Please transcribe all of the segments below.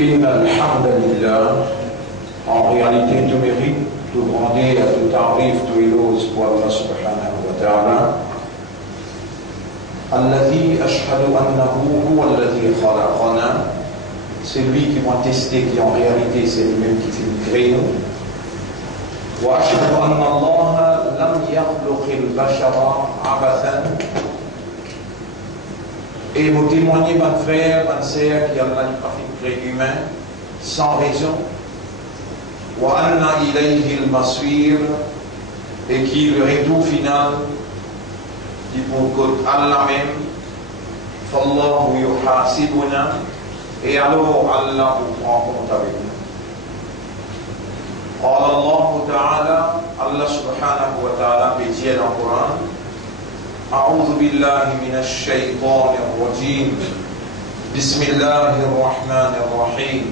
إن الحمد لله, en réalité tout mérite, tout grandeur, tout tarif, tout éloge pour Allah subhanahu wa ta'ala. الذي أشهد أنه هو الذي خلقنا, c'est lui qui m'a testé, qui en réalité c'est lui-même qui fait créer nous. وأشهد أن الله لم يخلق البشر عبثا. Et vous témoignez, mon frère, mon sœur, qui Allah n'a pas fait créer humain sans raison. وأن إليه المصير, et qui le retour final dit pour que Allah même, فالله يحاسبنا, et alors Allah vous prend compte avec nous. قال الله تعالى, Allah subhanahu wa ta'ala dit dans le Coran, أعوذ بالله من الشيطان الرجيم بسم الله الرحمن الرحيم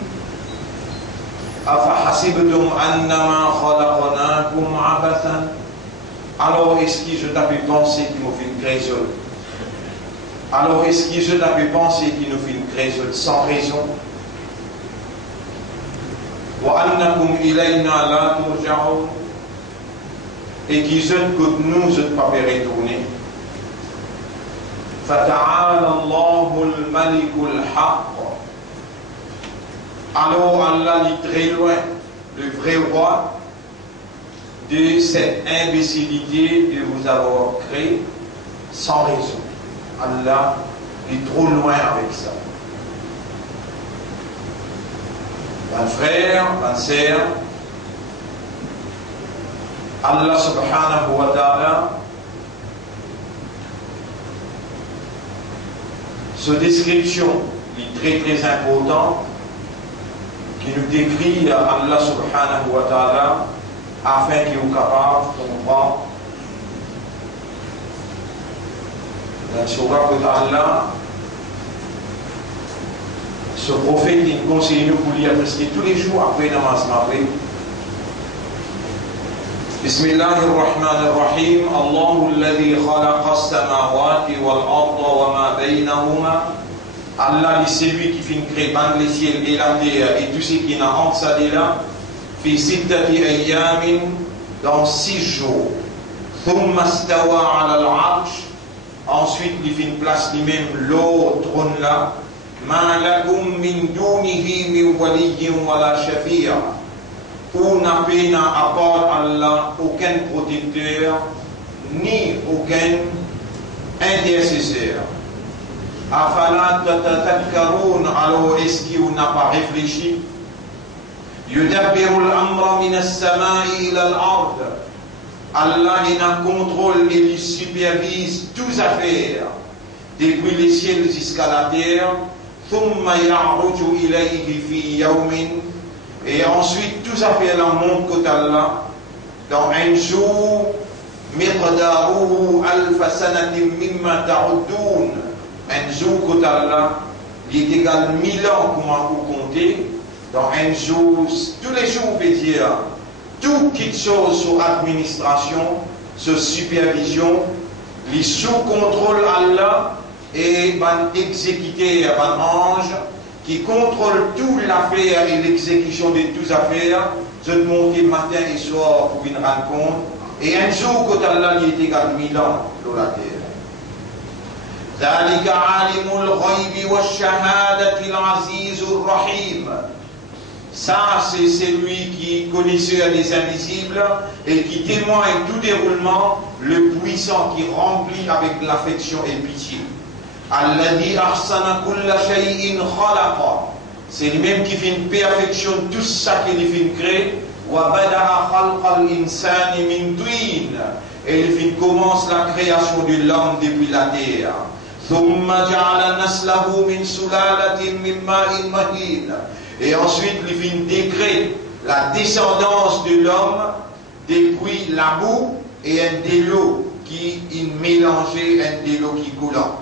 أفحسبتم أنما خلقناكم عبثا. Alors est-ce que je t'avais pensé qu'il nous fait une création? Alors est-ce que je t'avais pensé qu'il nous fait une création sans raison? وأنكم إلينا لا ترجعون, et qui je que nous je ne pas retourner. فتعالى الله الملك الحق. Alors Allah est très loin, le vrai roi, de cette imbécilité de vous avoir créé sans raison. Allah est trop loin avec ça. Mon frère, ma sœur, Allah subhanahu wa ta'ala, cette description est très très importante, qui nous décrit Allah subhanahu wa ta'ala afin qu'il soit capable de comprendre. Dans le surah de Allah, ce prophète il conseille nous pour lire presque tous les jours après namaz maghrib. بسم الله الرحمن الرحيم الله الذي خلق السماوات والأرض وما بينهما. Allah c'est lui qui fait créer les ciels et la terre et tout ce qui est entre ça et là. في ستة أيام, dans 6 jours. ثم استوى على العرش, ensuite il fait une place lui-même l'autre trône là. ما لكم من دونه من ولي ولا شفيع. On n'a pas à part Allah aucun protecteur ni aucun intercesseur. Afala tatadhakkarun, alors est-ce qu'on n'a pas réfléchi? Yudabbiru al-amra min as-sama'i ila al-ard. Allah il a contrôle et il supervise toutes affaires depuis les ciels jusqu'à la terre. Thumma ya'ruju ilayhi fi yawmin, et ensuite tout ça fait la montre que Allah dans un jour miqdaruhu alfa sanatin mimma ta'uddun, un jour que Allah il est égal 1000 ans comment vous comptez. Dans un jour, tous les jours veut dire toute petite chose sur administration, sur supervision, les sous contrôle Allah et van exécuter un ange qui contrôle toute l'affaire et l'exécution de toutes affaires, je te montre matin et soir pour une rendre compte, et un jour que Allah est égal 1000 ans sur la terre. ذلك عالم الغيب والشهادة العزيز الرحيم. Ça, c'est celui qui connaisseur des invisibles et qui témoigne tout déroulement, le puissant qui remplit avec l'affection et pitié. Alladhi ahsana kulla shay'in khalaqa. C'est lui-même qui fait une perfection tout ça qu'il fait créer. Wa bada'a khalqal insani min tin. Et il commence la création de l'homme depuis la terre. Thumma ja'ala naslahu min sulalatin min ma'in mahin. Et ensuite il fait décret la descendance de l'homme depuis la boue et un de l'eau qui est mélangé, un de l'eau qui coulant.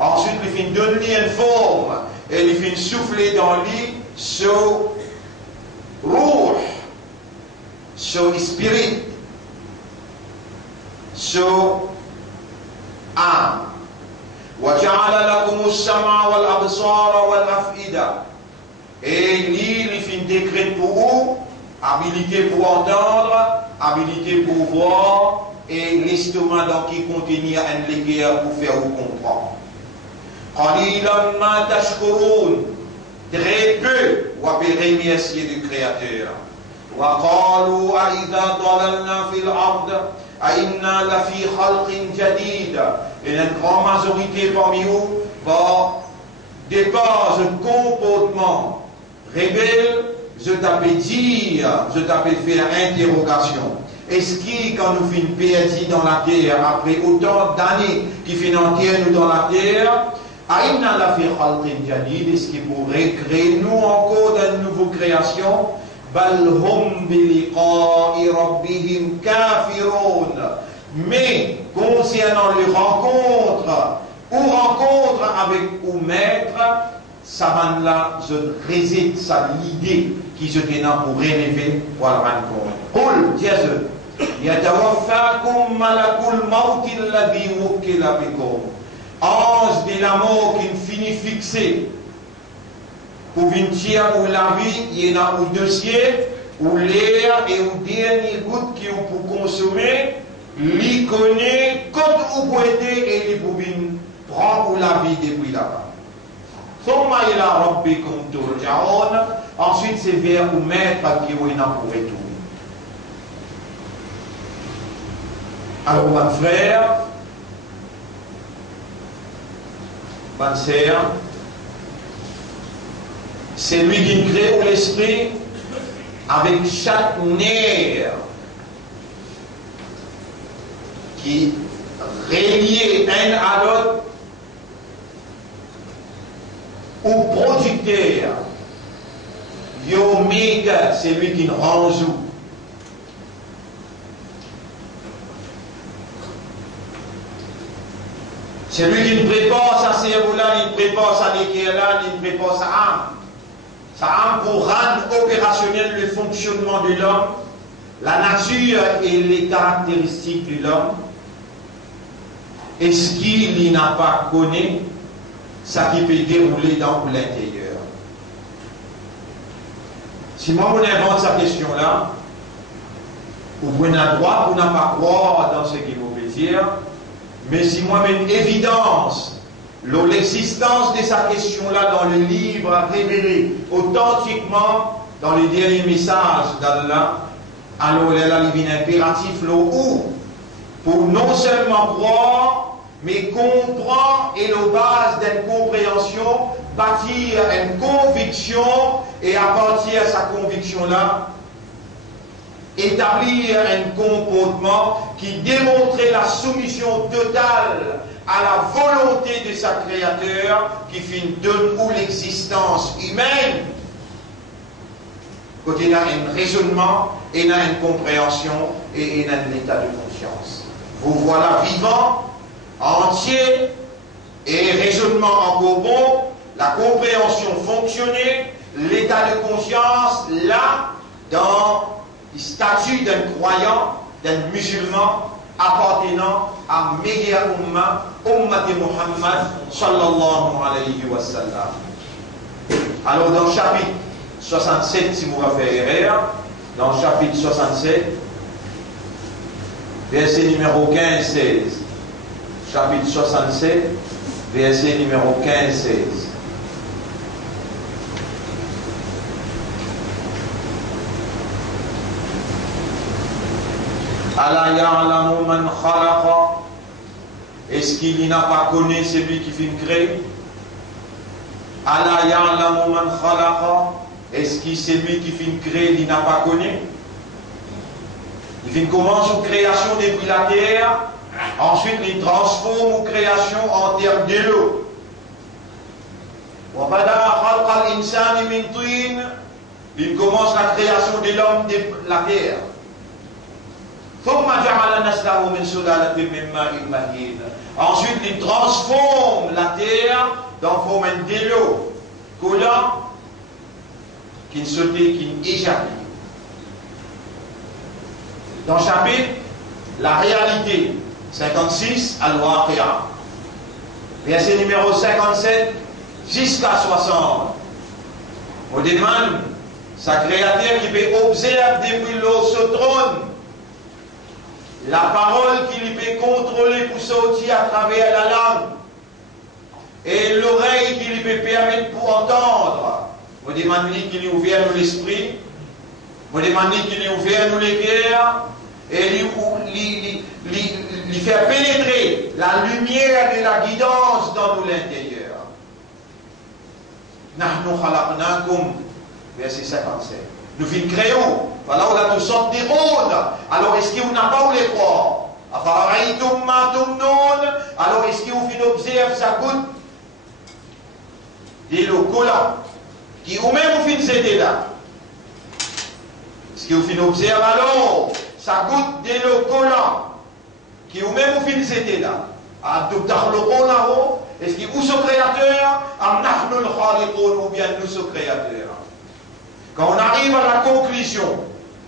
Ensuite il fait donner une forme et il fait souffler dans lui ce ruh, ce spirit, ce âme. وجعل لكم السمع والأبصار والأفئدة. Et lui, il fait un décret pour vous, habilité pour entendre, habilité pour voir, et l'estomac donc qui contenir un légueur pour faire vous comprendre. قليلا ما تشكرون. Très peu, vous avez remercié du Créateur. وقالوا أإذا ضللنا في الأرض أإنا لفي خلق جديد. Et une grande majorité parmi vous va dépasser un comportement rebelle, je t'appelle dire, je t'appelle faire interrogation. Est-ce que quand nous finissons perdu dans la terre, après autant d'années qui finissent entière nous dans la terre, Aïna la fi khalqin jadid, est-ce qu'il pourrait créer nous encore d'une nouvelle création? Bal hum bi liqa'i rabbihim kafirun. Mais concernant les rencontres avec ou maître, ça va là, je réside ça l'idée qui se donne pour relever pour la rencontre. Qul, Dieu, yatawaffakum malakul mawti alladhi wukila bikum. Ange de la mort qui finit fixé pour venir ou la vie, il y en a ou dossier, ou l'air et ou dernier goutte qui ont pour consommer, l'y connaît, quand vous pouvez et l'y pour prendre ou la vie depuis là-bas. Ensuite, c'est vers ou maître qui vous en pour retourner. Alors, mon frère, ma sœur, c'est lui qui crée l'esprit avec chaque nerf qui relie un à l'autre ou producteur. Yoméga, c'est lui qui range. C'est lui qui prépare sa cerveau-là, il prépare sa léguère-là, il prépare sa âme. Sa âme pour rendre opérationnel le fonctionnement de l'homme, la nature et les caractéristiques de l'homme. Et ce qu'il n'a pas connu, ça qui peut dérouler dans l'intérieur. Si moi, on invente cette question-là, vous avez le droit pour ne pas croire dans ce qui vous veut dire, mais si moi mets une évidence, l'existence de cette question-là dans le livre révélé authentiquement dans les derniers messages d'Allah, alors là, il y a un impératif là où, pour non seulement croire, mais comprendre et la base d'une compréhension, bâtir une conviction et à partir de sa conviction-là, établir un comportement qui démontrait la soumission totale à la volonté de sa créateur qui donne ou l'existence humaine. Côté il y a un raisonnement, et il y a une compréhension et il y a un état de conscience. Vous voilà vivant, entier et raisonnement encore bon, la compréhension fonctionnait, l'état de conscience là, dans le statut d'un croyant, d'un musulman appartenant à meilleur umma, ummat de Muhammad sallallahu alayhi wa sallam. Alors dans le chapitre 67, si vous avez erreur, dans le chapitre 67, verset numéro 15-16. Chapitre 67, verset numéro 15-16. Ala ya'lamu man khalaqa. Est-ce qu'il n'a pas connu celui qui fait créer? Ala ya'lamu man khalaqa. Est-ce que celui qui fait créer, il n'a pas connu? Il fait commence une création depuis la terre, ensuite il transforme une création en termes de l'eau. Il commence la création de l'homme de la terre. Ensuite, il transforme la terre dans forme de l'eau collant qui ne sautait, qui n'échappait. Dans le chapitre, la réalité 56, Al-Waqi'a. verset numéro 57 jusqu'à 60. On demande, sa créature qui peut observer depuis l'eau ce trône, la parole qui lui peut contrôler pour sortir à travers la langue, et l'oreille qui lui peut permettre pour entendre. On demande qu'il lui ouvre nous l'esprit, on demande qu'il lui ouvre nous les cœurs, et lui faire pénétrer la lumière de la guidance dans nous l'intérieur. Nahnu khalaqnakum, verset 57. Nous vîmes créons. Voilà, on a toutes sortes de rôles. Alors, est-ce qu'on n'a pas où les croire? Alors, est-ce qu'on vient observer sa goutte de l'eau collant qui ou même vous finissez là? Est-ce qu'on vient observer alors sa goutte de l'eau collant qui ou même vous finissez là? Est-ce que vous sommes créateurs? Ou bien nous sommes créateurs? Quand on arrive à la conclusion,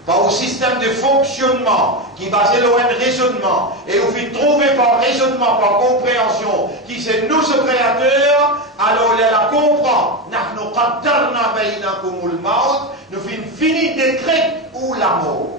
pas au système de fonctionnement qui est basé sur un raisonnement, et vous faites trouver par raisonnement, par compréhension, qui c'est nous ce créateur, alors il la comprend. Nous finissons fini décret ou la mort.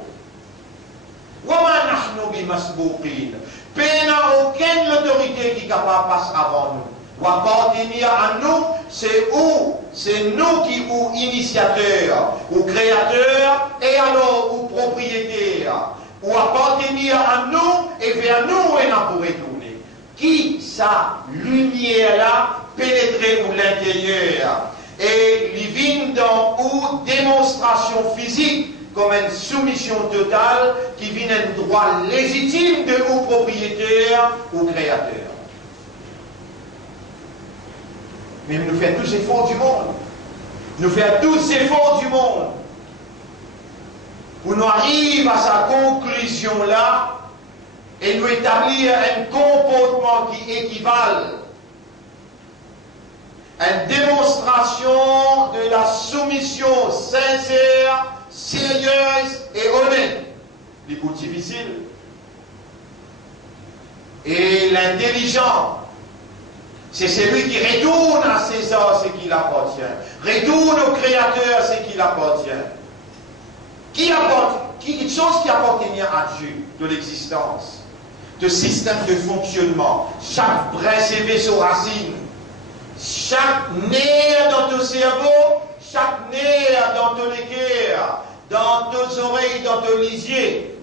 Pena aucune autorité qui est capable de passer avant nous. Ou appartenir à nous, c'est où? C'est nous qui sommes initiateurs, ou créateurs, et alors ou propriétaires. Ou appartenir à nous, et vers nous, on a pour retourner. Qui sa lumière-là pénétrer ou l'intérieur? Et il vient dans une démonstration physique, comme une soumission totale qui vient un droit légitime de ou propriétaire ou créateur. Mais nous faisons tous les efforts du monde. Nous faisons tous les efforts du monde pour nous arriver à sa conclusion là et nous établir un comportement qui équivale à une démonstration de la soumission sincère, sérieuse et honnête. Les coups difficiles. Et l'intelligent, c'est celui qui retourne à César ce qui l'appartient. Retourne au Créateur ce qui l'appartient. Quelque chose qui appartient à Dieu, de l'existence, de système de fonctionnement. Chaque brin c'est vaisseau racine. Chaque nerf dans ton cerveau, chaque nerf dans ton équerre, dans tes oreilles, dans ton lisier,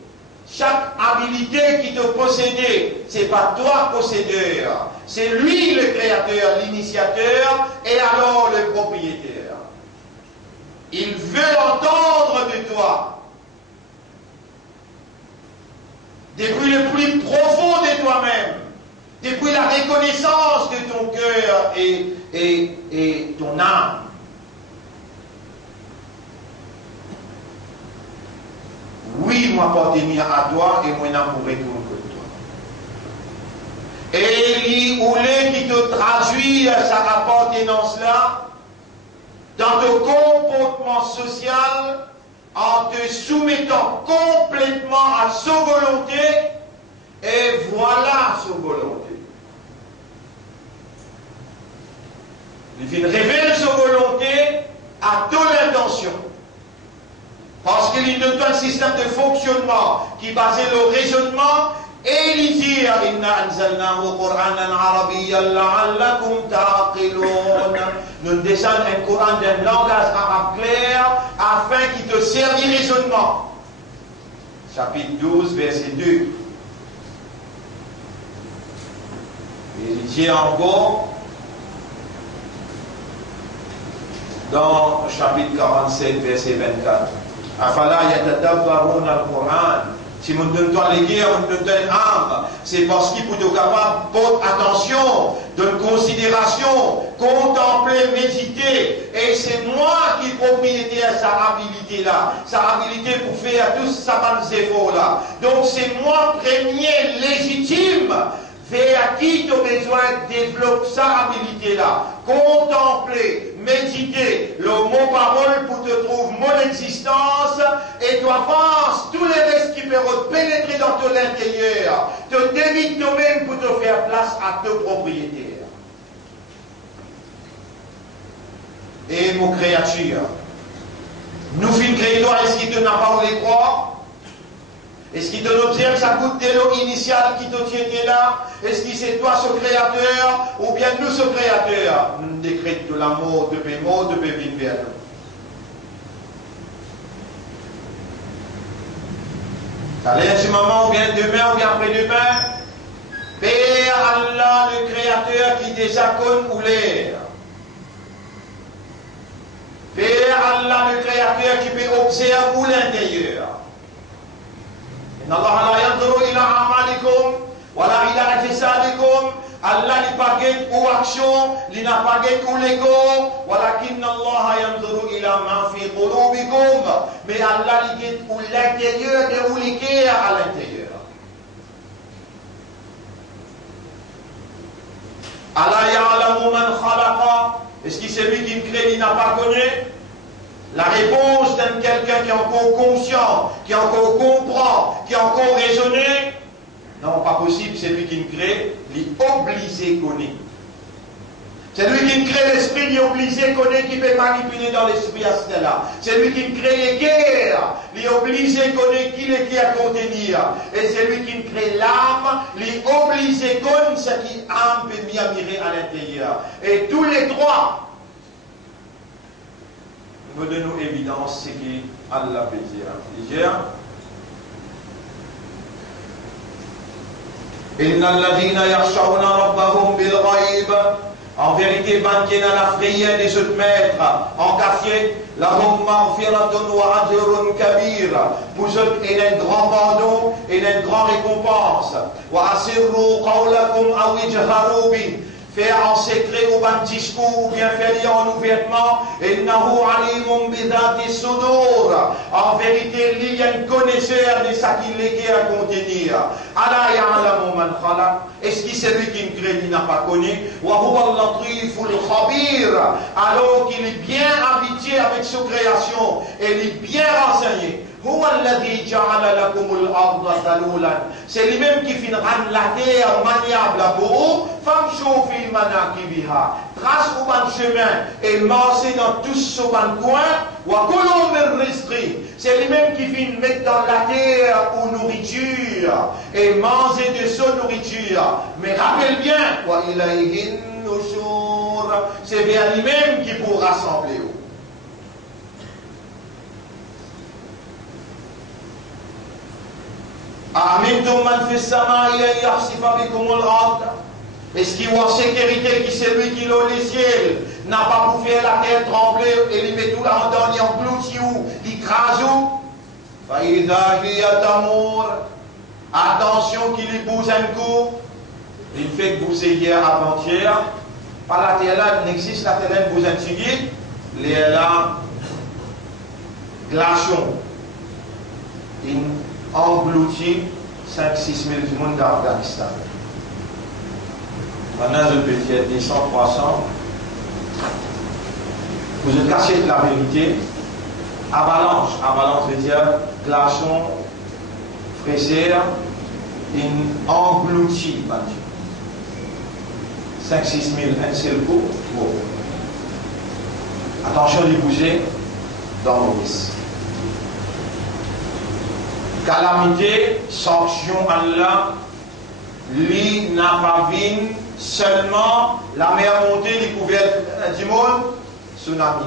chaque habilité qui te possédait, ce n'est pas toi possédeur, c'est lui le créateur, l'initiateur, et alors le propriétaire. Il veut entendre de toi, depuis le plus profond de toi-même, depuis la reconnaissance de ton cœur et ton âme. Oui, moi appartenir à toi et moi n'en pourrai tout que toi. Et il voulait qui te traduit sa appartenance-là dans ton comportement social en te soumettant complètement à sa volonté et voilà sa volonté. Il révèle sa volonté à toute l'intention. Parce qu'il y a un système de fonctionnement qui est basé sur le raisonnement et il dit nous descendons un Coran d'un langage arabe clair afin qu'il te serve de raisonnement. Chapitre 12, verset 2. Et il dit encore dans chapitre 47, verset 24. Afala yatadabbaruna al-Qur'an. Si nous ne donnons les guerres, nous ne donnons âme, c'est parce qu'il faut être capable de porter attention, de considération, contempler, méditer. Et c'est moi qui est propriétaire de sa habilité-là, sa habilité pour faire tous ces efforts-là. Donc c'est moi premier légitime vers qui tu as besoin de développer sa habilité-là. Contempler, méditer le mot-parole pour te trouver mon existence et tu avances tous les restes qui peuvent pénétrer dans ton intérieur. Te dévites toi-même pour te faire place à ton propriétaire. et mon créature. Nous fin créé toi, est-ce qu'il te n'a pas où les croire? Est-ce qu'il te observe sa goutte de l'eau initiale qui te tient là? Est-ce que c'est toi ce créateur ou bien nous ce créateur? Nous décrétons de la mort, de paix venir vers nous. Allez, un moment ou bien demain ou bien après-demain, Père Allah, le créateur qui déjà connaît ou l'air. Père Allah, le créateur qui peut observer ou l'intérieur. Allah la yanzuru ila amalikum wala ila ajsadikum. Allah n'est pas guette ou action, il n'a pas guette ou l'ego, walakin Allah yanzuru ila ma fi qulubikum. Mais Allah il guette ou l'intérieur de ou l'équerre à l'intérieur. Allah ya'lamu man khalaqa. Est-ce que c'est lui qui me crée, il n'a pas connu? La réponse d'un quelqu'un qui est encore conscient, qui encore comprend, qui encore raisonné, non, pas possible, c'est lui qui me crée, il est obligé de connaître. C'est lui qui me crée l'esprit, il est obligé de connaître, qui peut manipuler dans l'esprit à ce là. C'est lui qui me crée les guerres, il est obligé de connaître qui les guerres contenir. Et c'est lui qui me crée l'âme, il est obligé de connaître ce qui âme peut m'y admirer à l'intérieur. Et tous les trois, de nous évidence, c'est qu'Allah peut dire. En vérité, banquier dans la prière des autres maîtres, en café, lahum maghfiratun wa ajrun kabir. Pour eux, il y a un grand pardon et une grande récompense. Wa asirru qawlakum aw ijharu bi. Faire en secret ou en discours ou bien faire en ouvertement. Innahu alimun bidhati sudur. En vérité, il y a un connaisseur de ce qu'il est à contenir. Ala ya'lamu man khalaq. Est-ce que c'est lui qui me crée, il n'a pas connu? Wa huwa al-latiful khabir. Alors qu'il est bien habitué avec sa création et il est bien renseigné. C'est lui-même qui finira la terre maniable pour vous. Trace au bon chemin et marcher dans tous ce bon coin. C'est lui-même qui finit mettre dans la terre pour nourriture et manger de sa nourriture. Mais rappelle bien, c'est bien lui-même qui pour rassembler. Est-ce qu'il y a en sécurité qui c'est lui qui l'a les ciels, n'a pas pu faire la terre trembler et il met tout là en dedans, il engloutit ou, il crase où? Attention qu'il y bouge un coup, il fait bouger hier avant-hier, par la terre là, il n'existe la terre là, il bouge un petit guide, il est là, glaçon, il engloutit 5-6 000 du monde d'Afghanistan. Maintenant, je peux dire 200, 300. Vous êtes caché de la vérité. Avalanche. Avalanche veut dire glaçon, fraisière, une engloutie. 5-6 000, un seul coup. Bon. Attention de bouger dans Maurice. Calamité, sanction Allah, lui n'a pas vu seulement la mer montée des couvertes du monde, tsunami.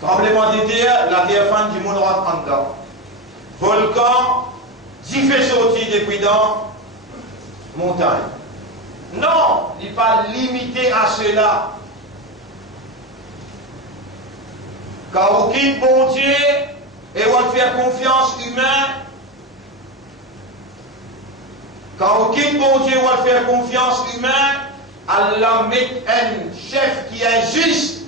Tremblement de terre, la terre fan du monde rentre en dedans. Volcan, 10 fait sortir depuis dans montagne. Non, il n'est pas limité à cela. Car aucun bon Dieu et on faire confiance humaine. Quand aucun bon Dieu va faire confiance humaine, Allah met un chef qui est juste,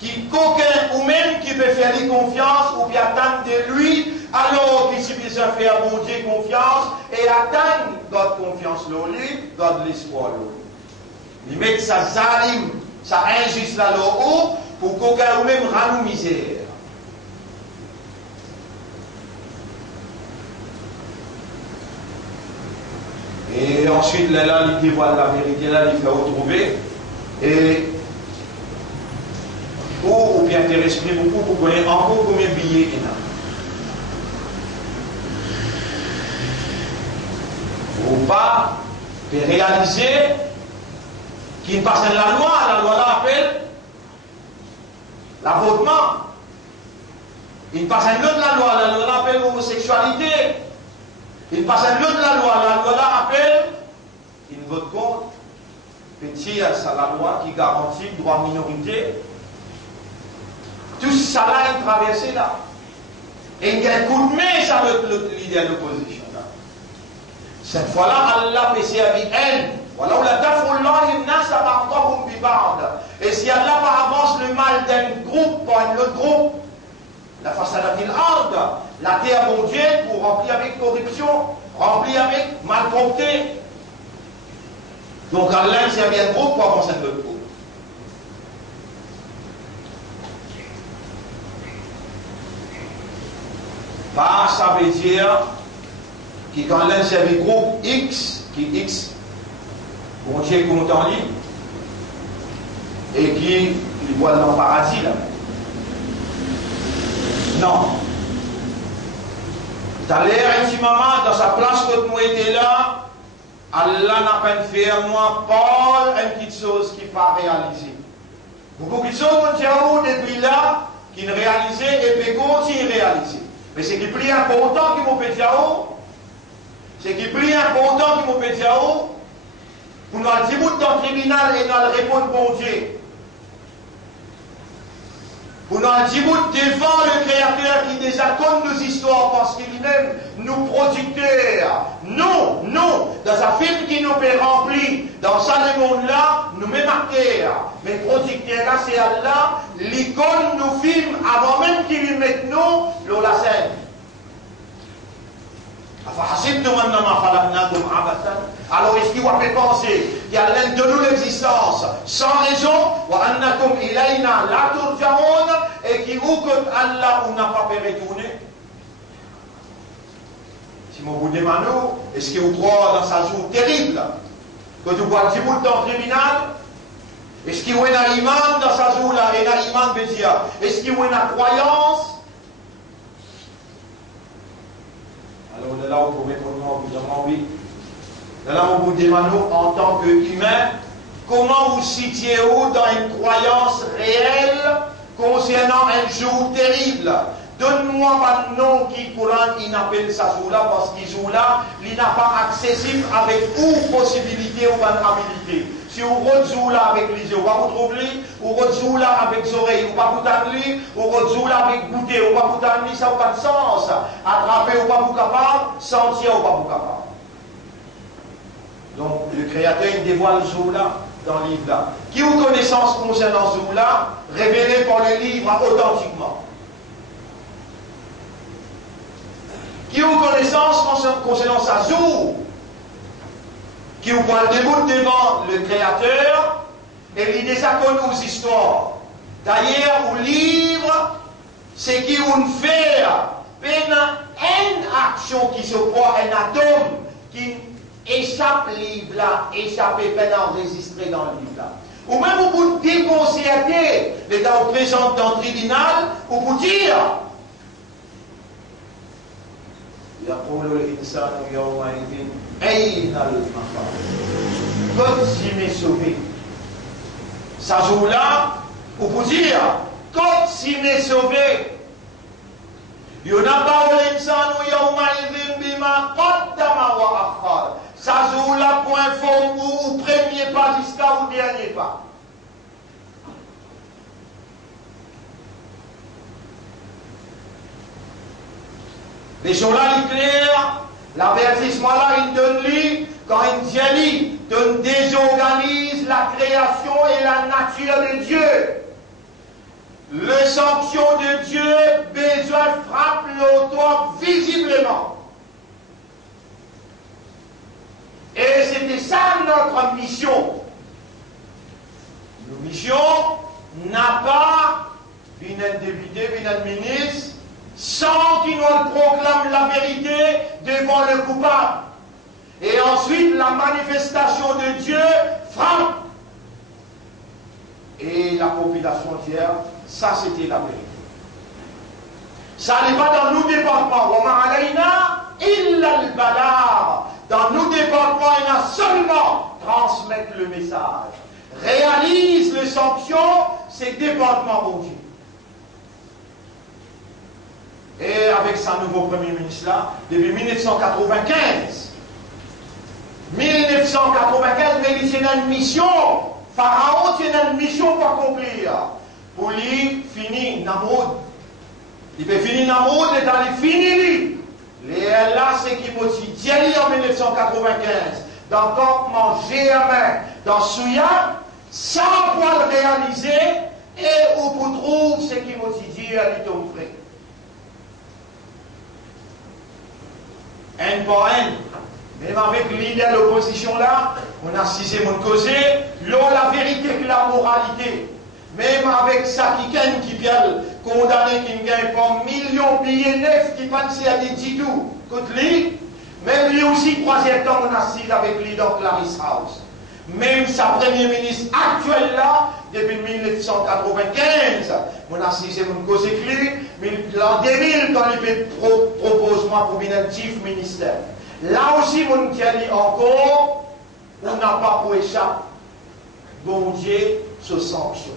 qui qu'aucun ou même qui peut faire lui confiance ou qui attendre de lui, alors qu'il s'est besoin de faire bon Dieu confiance et attendre d'autres confiance lui, d'autres l'espoir lui. Il met sa zalim, sa injuste là haut pour qu'aucun ou même rende misère. Et ensuite, là, il dévoile la vérité, là, il fait retrouver. Et ou bien intéresser beaucoup pour connaître encore combien de billets il y a. Ou pas de réaliser qu'il passe la loi l'appelle l'avortement. Il passe un autre la loi l'appelle l'homosexualité. Il passe un autre la loi l'appelle il vote contre. Petit, c'est la loi qui garantit le droit de minorité. Tout ça là est traversé là. Et il y a un coup de main, ça l'idée de l'opposition là. Cette fois-là, Allah fait servir elle. Voilà où la tafullah nas ba'dahum bi ba'd. Et si Allah avance le mal d'un groupe par un autre groupe, la fasadatil ard, la terre bon Dieu pour remplir avec corruption, remplir avec malpropreté. Donc Allah il servit un groupe pour avancer un autre groupe. Pas ça veut dire que quand l'un servi groupe X, qui X, bon Dieu compte en lui, et qui il voit dans le paradis là. Non. Tout à l'heure, intimement, dans sa place que nous étions là, Allah n'a pas fait à moi, Paul, une petite chose qu'il va réaliser. Beaucoup de choses, on dit depuis là, qui ne réalisait et puis continue à réaliser. Mais ce qui est plus important qui m'a fait dire, ce qui est plus important qui m'a fait dire, pour nous dire dans le tribunal et nous répondre bon Dieu. Pour nous dire devant le Créateur qui déjà compte nos histoires parce qu'il est même nous producteurs. Nous, dans un film qui nous fait remplir, dans ce monde-là, nous met acteurs. Mais producteurs là, c'est Allah, l'icône nous filme avant même qu'il lui mette nous, la scène. Alors est-ce qu'il va faire penser qu'il y a l'un de nous l'existence sans raison et qui ou que Allah n'a pas fait retourner? Si vous vous demandez, est-ce que vous croyez dans sa jour terrible que tu vois le bout dans le tribunal? Est-ce qu'il y a un imam dans sa jour là et un imam bédia? Est-ce qu'il y a une croyance? Alors de là, on peut mettre le nom, évidemment, oui. De là, on vous demande, en tant qu'humain, comment vous situez-vous dans une croyance réelle concernant un jour terrible? Donne-moi un nom qui Coran il appelle ça jour-là, parce qu'il jour-là, il n'a pas accessible avec ou possibilité ou habilité. Si vous rejouez là avec les yeux, vous ne va pas vous trouver, ou rejouez là avec les oreilles, vous ne va pas vous t'enlever, ou rejouez là avec goûter, vous ne va pas vous t'enlever, ça n'a pas de sens. Attraper, vous ne va pas vous capable, sentir, vous ne va pas vous capable. Donc, le Créateur, il dévoile ce jour-là, dans le livre-là. Qui ont connaissance concernant ce jour-là, révélé par le livre authentiquement. Qui ont connaissance concernant sa jour, qui vous voit debout devant le Créateur, et il déjà connu aux histoires. D'ailleurs, au livre, c'est qui on fait, une action qui se voit, un atome qui échappe le livre là, échappe peine enregistré dans le livre là. Ou même vous vous déconcerter, l'état présent dans le tribunal, pour vous dire, يقول الإنسان يومئذ أين المفر. Quand il m'est sauvé, ça joue là pour vous dire, quand il m'est sauvé, ينبأ الإنسان يومئذ بما قدم وأخر. Ça joue là pour informer au premier pas jusqu'au dernier pas. Les choses-là, il est clair, l'avertissement-là, il donne lui, quand il dit, il désorganise la création et la nature de Dieu. Le sanction de Dieu, besoin frappe l'auteur visiblement. Et c'était ça notre mission. Notre mission n'a pas une député, une ministre, sans qu'il nous proclame la vérité devant le coupable. Et ensuite, la manifestation de Dieu frappe. Et la population entière Ça, c'était la vérité. Ça n'est pas dans nos départements. Dans nos départements, il y a seulement transmettre le message. Réalise les sanctions, c'est département, mon Dieu. Et avec sa nouveau Premier ministre là, depuis 1995, mais il tient une mission. Pharaon tient une mission pour accomplir. Pour lui, finir Namrud. Il peut finir Namrud et dans les finis. Et là, c'est qui motive. En 1995, dans le campement Géamin, dans Souya, sans pouvoir le réaliser, et où vous trouvez ce qui motive à l'Itomfré. Un par un, même avec l'idée de l'opposition là, on a cisé mon causé, la vérité que la moralité. Même avec ça qui vient condamné, qui gagne pas millions de billets neufs, qui pensent à des didous, contre lui, même lui aussi, troisième temps, on a cisé avec lui dans Clarice House. Même sa Premier ministre actuelle là, depuis 1995, on a cisé mon causé avec lui, mais l'an 2000, quand il propose moi pour venir un chief ministère. Là aussi, on tient encore, on n'a pas pour échapper. Bon Dieu se sanctionne.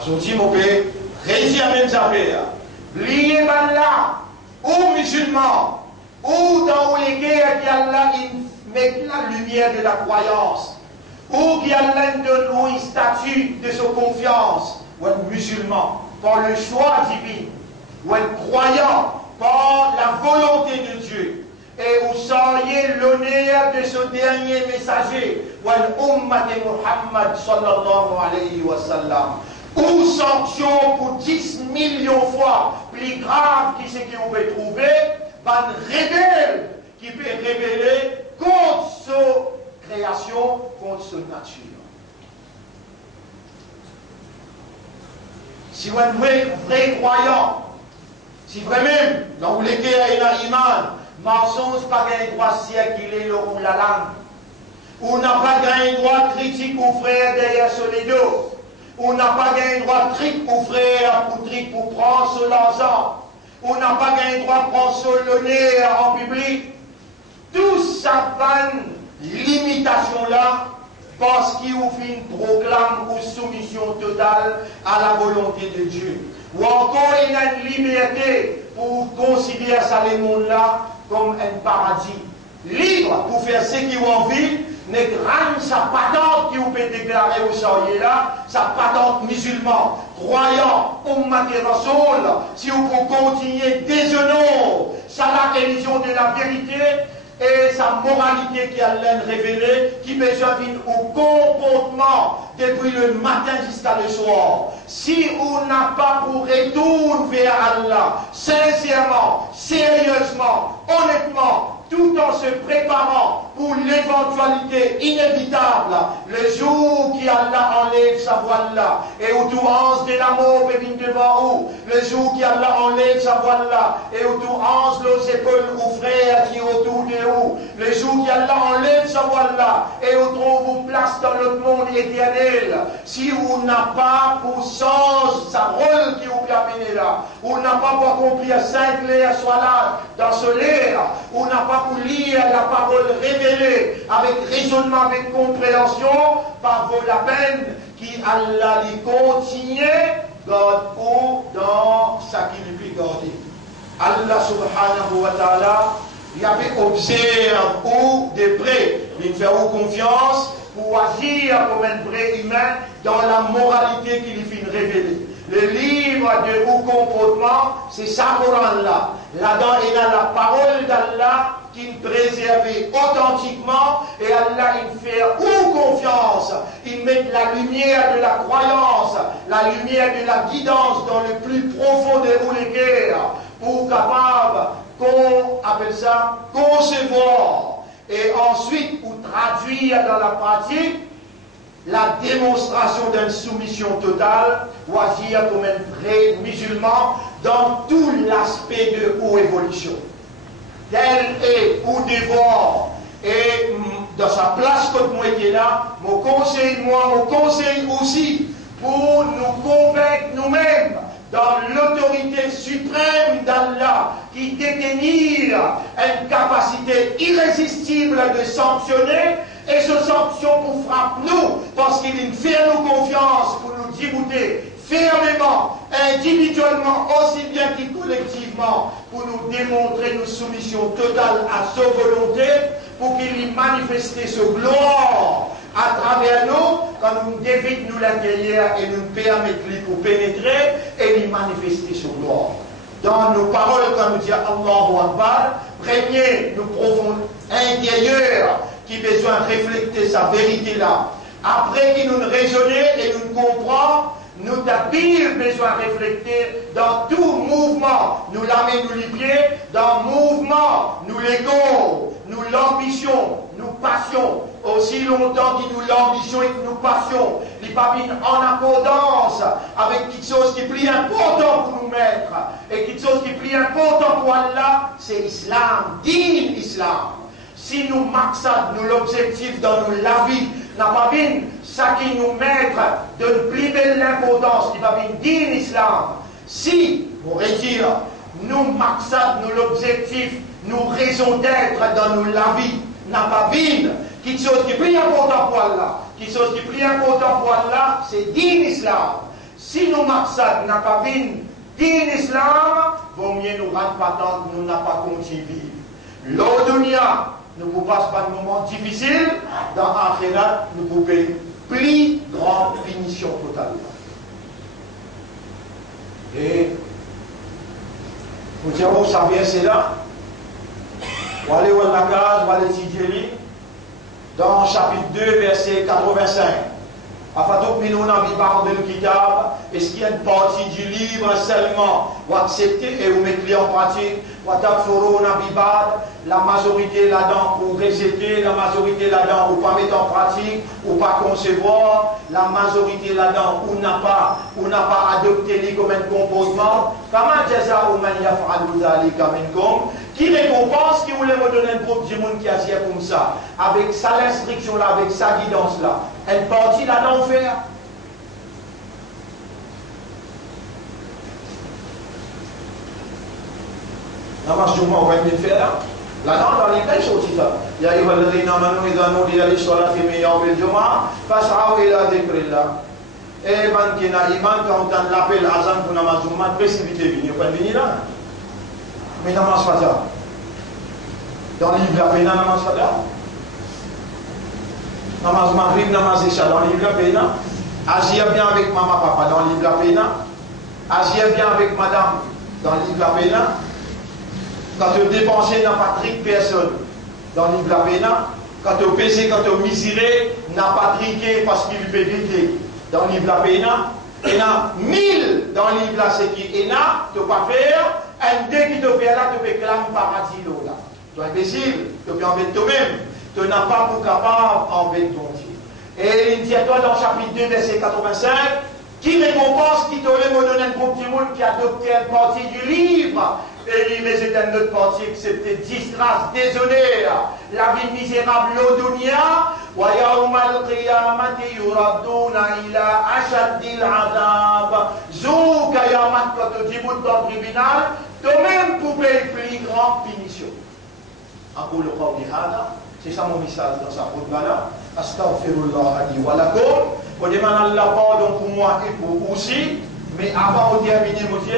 Aujourd'hui, mon père, réussir à même affaires. Lié là, ou musulmans, ou dans les guerres qui Allah met la lumière de la croyance, ou qui Allah donne un statut de sa confiance, ou un musulman, par le choix divin, ou un croyant, par la volonté de Dieu, et où soyez l'honneur de ce dernier messager, ou un ummat de Muhammad sallallahu alayhi wa sallam. Ou sanction pour 10 millions de fois plus grave que ce qu'on peut trouver, par un rebelle qui peut révéler contre sa création, contre sa nature. Si vous êtes vrai croyant, si vraiment, dans les guerres et la iman, mensonge pas un droit circuler ou la langue, ou n'a pas un droit critique ou frère derrière sur les dos, on n'a pas un droit de trick pour frère, pour prendre sur l'argent. On n'a pas un droit de prendre sur le nez en public. Tout ça vanne limitation là, parce qu'il vous fait une proclame ou soumission totale à la volonté de Dieu. Ou encore il a une liberté pour considérer ça les mondes là comme un paradis. Libre pour faire ce qu'il a envie. Mais grande sa patente qui vous peut déclarer au soyez là, sa patente musulman, croyant, ummat et rasoul, si vous pouvez continuer déshonneur, ça la religion de la vérité et sa moralité qui a l'air révélée, qui besoin au comportement depuis le matin jusqu'à le soir. Si on n'a pas pour retour vers Allah, sincèrement, sérieusement, honnêtement, tout en se préparant pour l'éventualité inévitable, le jour qui Allah enlève sa voile là, et où tout ange de l'amour vient devant vous, le jour qui Allah enlève sa voile là, et où tout ange les épaules aux frères qui autour de vous, le jour qui Allah enlève sa voile là, et où trouve vous place dans l'autre monde éternel, si vous n'avez pas pour sens sa rôle qui vous permet là, vous n'avez pas pour accomplir 5 l'air soit là, dans ce l'air, vous n'avez pas pour lire la parole révélée avec raisonnement, avec compréhension, pas vaut la peine qu'Allah lui continue dans sa qui lui peut garder. Allah subhanahu wa ta'ala, il avait observé ou de près, il fait confiance pour agir comme un vrai humain dans la moralité qu'il lui fait révéler. Le livre de haut comportement, c'est ça Coran là. Là-dedans, il a la parole d'Allah qui préserve authentiquement et Allah il fait où confiance. Il met la lumière de la croyance, la lumière de la guidance dans le plus profond de les guerres pour capable qu'on appelle ça concevoir et ensuite ou traduire dans la pratique la démonstration d'une soumission totale ou agir comme un vrai musulman dans tout l'aspect de haute évolution. Tel est ou devoir et dans sa place comme moi qui est là, mon conseil aussi, pour nous convaincre nous-mêmes dans l'autorité suprême d'Allah qui détenir une capacité irrésistible de sanctionner, et ce sanction pour frappe nous, parce qu'il fait nous confiance pour nous dégoûter fermement, individuellement, aussi bien que collectivement, pour nous démontrer nos soumissions totales à sa volonté, pour qu'il y manifeste sa gloire à travers nous, quand nous dévite nous l'intérieur et nous permettre lui pour pénétrer et lui manifester sa gloire. Dans nos paroles, quand nous disons Allahu Akbar, premier, nous profond intérieur qui a besoin de refléter sa vérité là. Après qu'il nous raisonner et nous comprend, nous avons besoin de refléter dans tout mouvement. Nous l'amène nous les pieds, dans mouvement, nous l'ego, nous l'ambition, nous passion. Aussi longtemps que nous l'ambition et que nous passion, les papines en accordance avec quelque chose qui est plus important pour nous mettre et quelque chose qui est plus important pour Allah, c'est l'islam, din islam. Si nous marquons nous l'objectif dans la vie, n'a pas bien ça qui nous met de plus belle l'importance, qui va bien din islam. Si, on retire, nous marquons nous l'objectif, nous raison d'être dans la vie, n'a pas bien quelque chose qui est plus important pour Allah. Quelque chose qui est plus important pour Allah, c'est din islam. Si nous marquons n'a pas bien din islam, vaut mieux nous rendre patente, nous n'a pas continué vivre. L'Odunia, nous ne passons pas de moments difficiles, dans l'Akhirat, nous pouvons payer plus grande punition totale. Et vous direz, ça vient, c'est là. Vous allez voir la case, vous allez étudier dans chapitre 2, verset 85. Est-ce qu'il y a une partie du livre seulement vous acceptez et vous mettez en pratique? La majorité là-dedans pour rejeter, la majorité là-dedans pour pas mettre en pratique, ou pas concevoir, la majorité là-dedans ou n'a pas adopté les comme un comportement. Qui récompense, qui voulait me donner un groupe du monde qui agit comme ça, avec sa instruction là, avec sa guidance là, une partie là-dedans faire. Namaz Juma, on va bien faire là. Là-dedans, dans les textes aussi ça. Ya ayyuhalladhina amanu idha nudiya lis-salati min yawmil jumu'ah fas'au ila dhikrillah. Et man qui n'a iman quand on l'appelle azan pour namaz Juma, précipité venir, on va venir là. Mais namaz Fajr. Dans le livre la Péna, namaz Fajr. Namaz Maghrib, namaz Isha, dans le livre la Péna. Agir bien avec maman, papa, dans le livre la Péna. Agir bien avec madame, dans le livre la Péna. Quand tu dépenses, n'a pas triqué personne, dans le livre la Péna. Quand tu pèses, quand tu miséré, n'a pas triqué parce qu'il peut vite, dans le livre la Péna. Il y a 1000 dans le livre là, c'est qui est là, tu ne peux pas faire. Un dé qui te fait là, tu peux clamer paradis là. Tu es imbécile, tu peux enlever toi-même. Tu n'as pas pour capable d'enlever ton Dieu. Et il dit à toi dans le chapitre 2, verset 85, qui récompense qui te me donner un groupe du monde qui a adopté une partie du livre. Et il reste une autre partie que c'était disgrâce, désolé, la vie misérable, l'odunia. ويوم القيامة يردون إلى أشد العذاب زوك يا مكة تجيبوا dans le tribunal toi-même pour payer plus grande punition. أقول قولي هذا c'est ça mon message dans sa route là. Astaghfirullah li wa lakum. On demande Allah pardon pour moi et pour vous aussi. Mais avant de terminer, mon Dieu,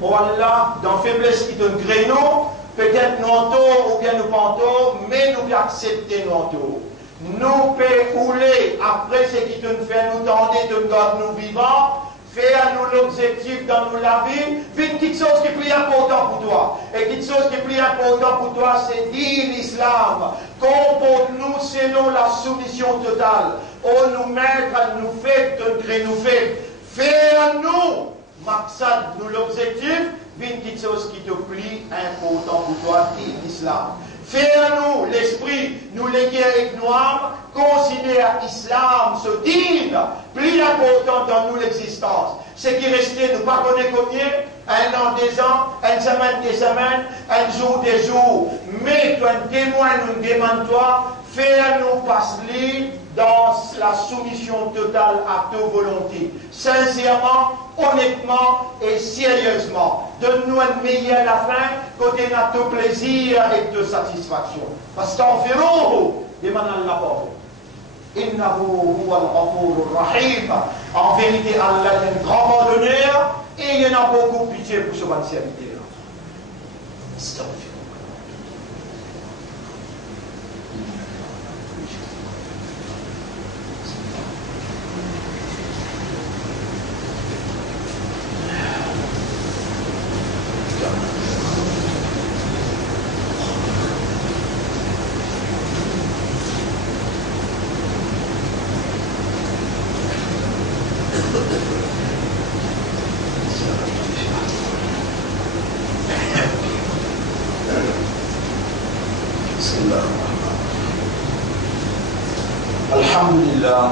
oh Allah, dans faiblesse qui donne créneau, peut-être nous en tort ou bien nous pas en tort, mais nous bien accepter nous en tort. Nous pouvons rouler après ce qui te fait nous tendre, te garde nous vivants, faire nous l'objectif dans nous la vie, une petite chose qui est plus important pour toi. Et quelque chose qui est plus important pour toi, c'est dire l'islam. Comporte-nous selon la soumission totale. Oh, nous mettre, nous fait, nous fait. Faire-nous, Maksad, nous l'objectif, une petite chose qui te plie important pour toi, dire l'islam. Faire-nous, l'esprit, nous les guerres noirs, considère l'islam, ce dîne, plus important dans nous l'existence. Ce qui restait, nous pas connaître combien, un an des ans, une semaine des semaines, un jour des jours. Mais toi, un témoin nous demande toi, fais-nous passer dans la soumission totale à ta volonté. Sincèrement, honnêtement et sérieusement. Donne-nous un meilleur à la fin, côté notre plaisir et de satisfaction. Parce qu'en ferro, demande Allah pour Innahu huwa al-ghafurur rahim. En vérité, Allah est un grand pardonneur et il y en a beaucoup pitié pour ce bon serviteur. Alhamdulillah,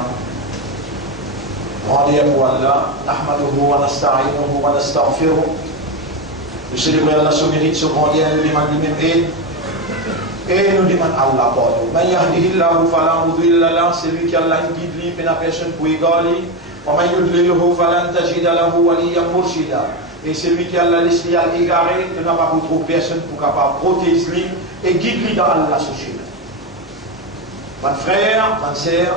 rendez pour Allah, nahmaduhu wa nasta'inuhu wa nastaghfiruh. Nous célébrons Allah son mérite, son grand Dieu, nous demandons lui-même et nous demandons Allah pardon. Man yahdihillahu fala mudilla lahu, c'est lui qui Allah guide lui, mais la personne pour égaler. Wa man yudlilhu falan tajida lahu waliyyan murshida. Et celui qui Allah laisse égaré, il n'a pas trop personne pour capable protéger lui et guide lui dans Allah son chemin. Mon frère, ma sœur,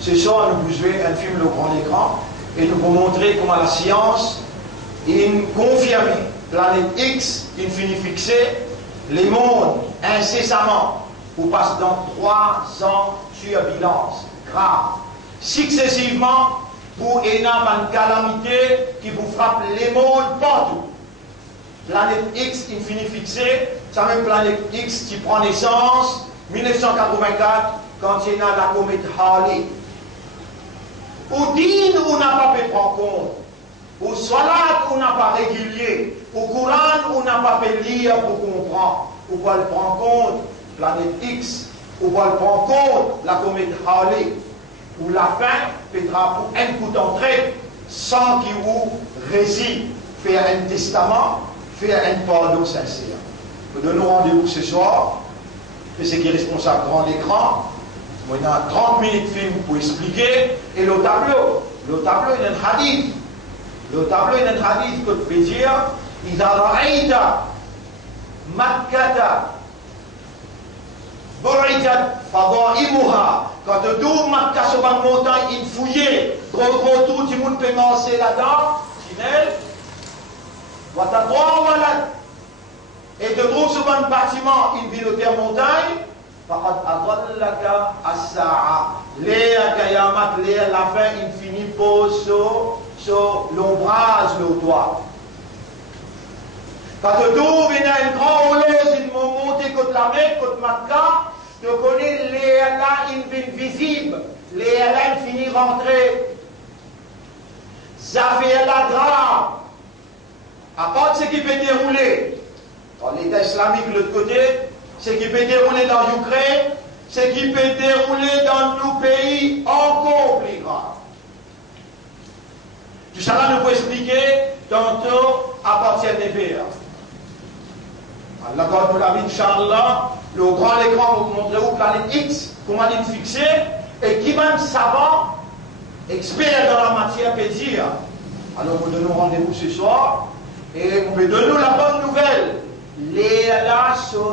ce soir nous vous jouer un film le grand écran et nous vous montrer comment la science est confirmée. Planète X, infinie fixée, les mondes incessamment, vous passent dans 3 ans turbulence grave, successivement pour énorme calamité qui vous frappe les mondes partout. Planète X, infinie fixée, c'est la même planète X qui prend naissance 1984, quand il y a la comète Halley. Ou dit on n'a pas pu prendre compte. Ou salat on n'a pas régulier. Ou Coran on n'a pas pu lire pour comprendre. Ou pas le prendre compte, planète X. Ou pas le prendre compte, la comète Halley. Ou la fin pètera pour un coup d'entrée sans qu'il vous réside. Faire un testament, faire un pardon sincère. Nous donnons rendez-vous ce soir. Et c'est qui est responsable grand écran. Il y a 30 minutes de film pour expliquer. Et le tableau il y a un hadith. Le tableau il y a un hadith que tu peux dire إذا رأيت مكة بعثت فضائمها. Quand tu tournes Makkah sur une montagne, il fouillait. Gros tout le monde peut lancer là-dedans. Tunnel. Et te trouves sur un bâtiment, une ville de montagne, la fin, il finit pour sur l'ombrage de toi. Quand tu trouves une grande horloge, une montée contre la mer, contre Makkah, tu connais les là, une ville visible, les là, il finit rentrer. Ça fait la grave. À part ce qui peut dérouler. Dans l'État islamique de l'autre côté, ce qui peut dérouler dans l'Ukraine, ce qui peut dérouler dans nos pays encore plus grave. Tout ça là nous peut expliquer tantôt à partir des vers. Allah quand nous l'avons Inch'Allah, le grand écran pour vous montrer où planète X, comment il est fixé, et qui même savant, expert dans la matière peut dire. Alors nous donnons rendez-vous ce soir, et on peut donner la bonne nouvelle. Les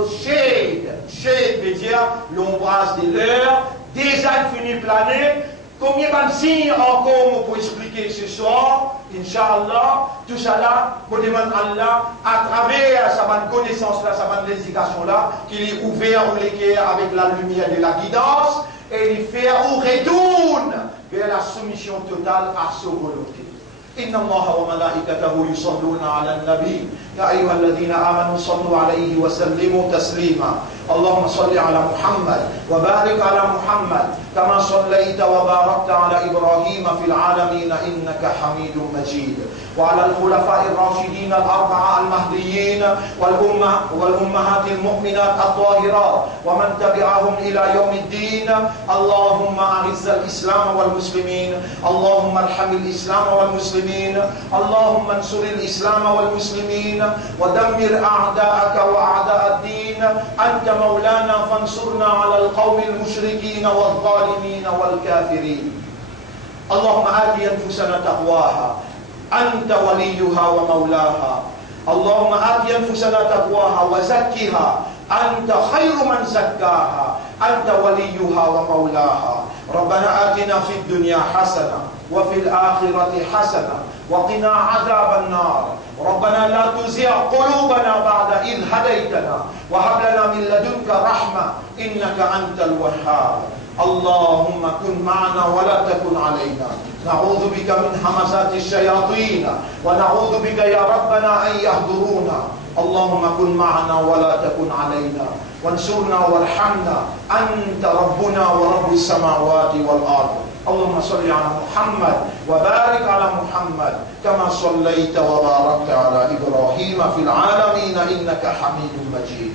shade veut dire l'ombrage de l'heure, déjà fini plané. Combien de signes encore pour expliquer ce soir, Inch'Allah, tout ça là, pour demander Allah, à travers sa bonne connaissance là, sa bonne éducation là, qu'il est ouvert ou l'équerre avec la lumière de la guidance, et il fait ou retourne vers la soumission totale à sa volonté. إن الله وملائكته يصلون على النبي يا أيها الذين آمنوا صلوا عليه وسلموا تسليما اللهم صل على محمد وبارك على محمد كما صليت وباركت على إبراهيم في العالمين إنك حميد مجيد. وعلى الخلفاء الراشدين الأربعة المهديين والأمهات المؤمنات الطاهرات ومن تبعهم إلى يوم الدين. اللهم أعز الإسلام والمسلمين، اللهم ارحم الإسلام والمسلمين، اللهم انصر الإسلام والمسلمين ودمر أعداءك وأعداء الدين. أنت مولانا فانصرنا على القوم المشركين والظالمين والكافرين. اللهم آت أنفسنا تقواها أنت وليها ومولاها. اللهم آت أنفسنا تقواها وزكها أنت خير من زكاها، أنت وليها ومولاها. ربنا آتنا في الدنيا حسنة وفي الآخرة حسنة وقنا عذاب النار. ربنا لا تزغ قلوبنا بعد إذ هديتنا وهب لنا من لدنك رحمة إنك أنت الوهاب. اللهم كن معنا ولا تكن علينا. نعوذ بك من همزات الشياطين ونعوذ بك يا ربنا أن يهدرونا. اللهم كن معنا ولا تكن علينا وانصرنا وارحمنا. أنت ربنا ورب السماوات والأرض. اللهم صل على محمد وبارك على محمد كما صليت وباركت على إبراهيم في العالمين إنك حميد مجيد.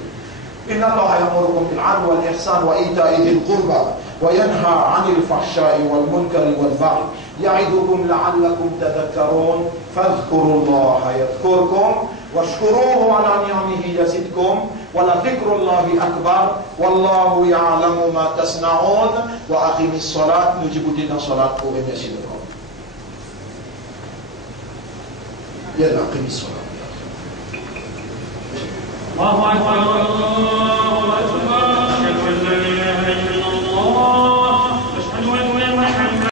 إن الله يأمركم بالعدل والإحسان وإيتاء ذي القربى وينهى عن الفحشاء والمنكر والبغي يعظكم لعلكم تذكرون. فاذكروا الله يذكركم واشكروه على نعمه يزدكم ولذكر الله أكبر والله يعلم ما تصنعون. وأقم الصلاة نجيب لنا صلاة وبين يسيركم. يلا أقم الصلاة.